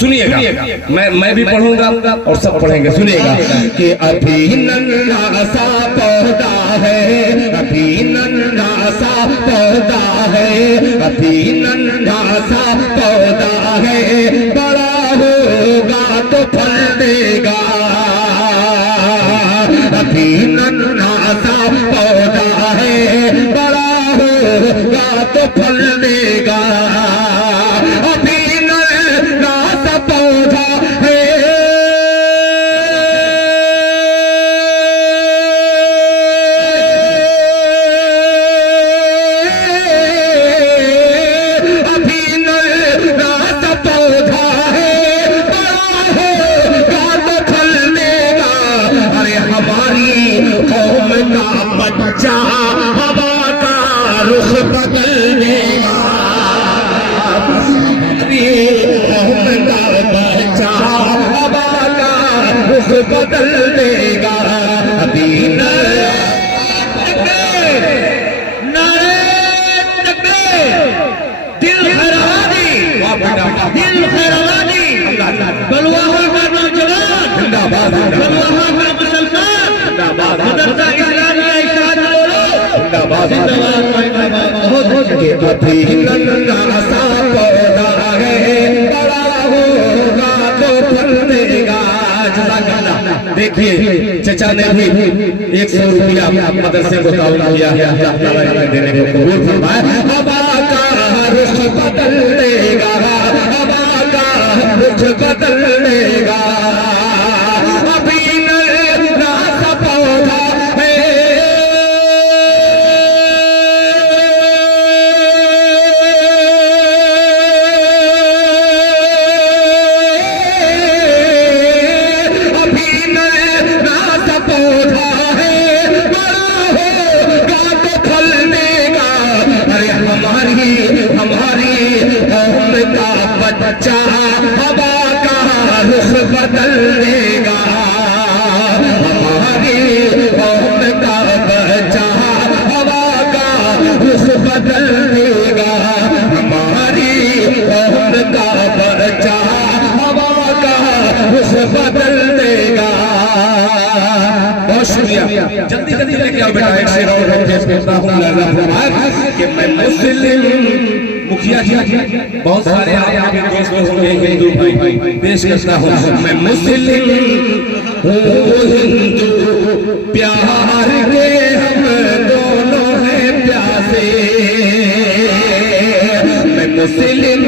सुनिएगा, मैं भी पढ़ूंगा और सब पढ़ेंगे। सुनिएगा कि अभी नन्हा सा पौधा है, अभी नन्हा सा पौधा है, अभी नन्हा सा पौधा है, बड़ा होगा तो फल देगा। अभी नन्हा सा पौधा है, बड़ा होगा तो फल देगा। अभी नन्हा सा पौधा है, अभी नन्हा सा पौधा है, बड़ा होगा तो फल देगा। अरे हमारी कौम का बच्चा हवा का रुख बदल देगा। बदल देगा। अभी दिल खैरानी, दिल खैरानी, बलुआहा का नौजवान, जिंदाबाद, बलुआहा का मुसलमान, जिंदाबाद, मदरसा इस्लामिया इरशाद बोलो, जिंदाबाद, जिंदाबाद। अभी नन्हा सा पौधा है, बड़ा होगा तो फल देगा। देखिए चचा ने भी 100 रुपया मदरसे को ताउन किया है, देने को कबूल फरमाए। हवा का रुख बदल देगा, हवा का रुख बदल देगा। अभी नन्हा सा पौधा है, पौधा है, बड़ा होगा तो फल देगा। अरे हमारी कौम का बच्चा हवा का रुख बदल देगा। हमारी कौम का बच्चा हवा का रुख बदल देगा। हमारी कौम का बच्चा हवा का रुख बदल देगा। बहुत शुक्रिया, जल्दी जल्दी लेके आओ बेटा। एक शेर और पेश करता हूँ कि मैं मुस्लिम मुखिया जी, बहुत सारे आपके दोस्त होंगे हिंदू भाई, पेश करता हूँ। मैं मुस्लिम हूँ हिंदू, प्यार के हम दोनों हैं प्यासे। मैं मुस्लिम